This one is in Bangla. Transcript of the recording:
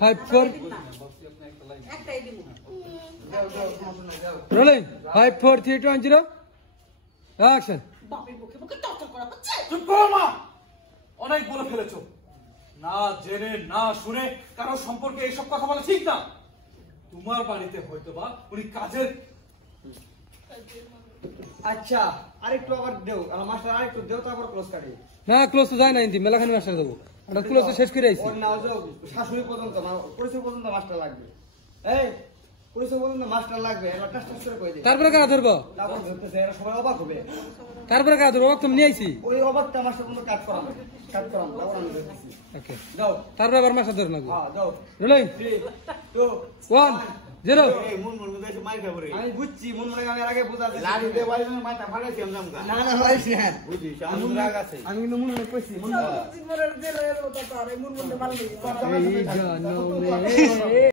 5 4 একটাই দিব রোলিং 5 4 3 2 1 0 অ্যাকশন বাপের মুখে মুখে তর্ক করা হচ্ছে চুপ করো মা, অনেক বলে ফেলেছো। না জেনে না শুনে কারো সম্পর্কে এইসব কথা বলা ঠিক না। তোমার বাড়িতে হয়তো বা উনি কাজের আচ্ছা আরেকটু আবার দেও আমার মাস্টার আরেকটু দেও তারপর ক্লোজ কাটে না ক্লোজ তো যায় না ইন্দি মেলাখানি মাস্টার দেবো এটা ক্লোজ তো শেষ করে আইছি ওর নাও যাও শাশুড়ি পর্যন্ত পরিচয় পর্যন্ত মাস্টার লাগবে এই পরিচয় পর্যন্ত মাস্টার লাগবে এবার টাস টাস করে কই দে তারপরে কারা ধরবো তারপর ধরতেছে এরা সবাই অবাক হবে তারপরে কারা ধরবো তুমি নিয়ে আইছি ওই অবাকটা মাস্টার পর্যন্ত কাট করাম তারপর আমি ধরতেছি ওকে যাও তারপরে আবার মাস্টার ধরে লাগবে হ্যাঁ যাও রোলিং 3 2 1 0 এই মুন মুন মুদেছে মাই খাবরে আমি বুঝছি মন মনে আমি এর আগে বুঝা লাড়ি দে বাইরে মাথা ফাটাইছি আমকা না না ভাই না বুঝিস আমি রাগ আছে আমি কিন্তু মন মনে কইছি মন জীবনের জেলে এলো তা তার মন মনে ভালো এই জানো মে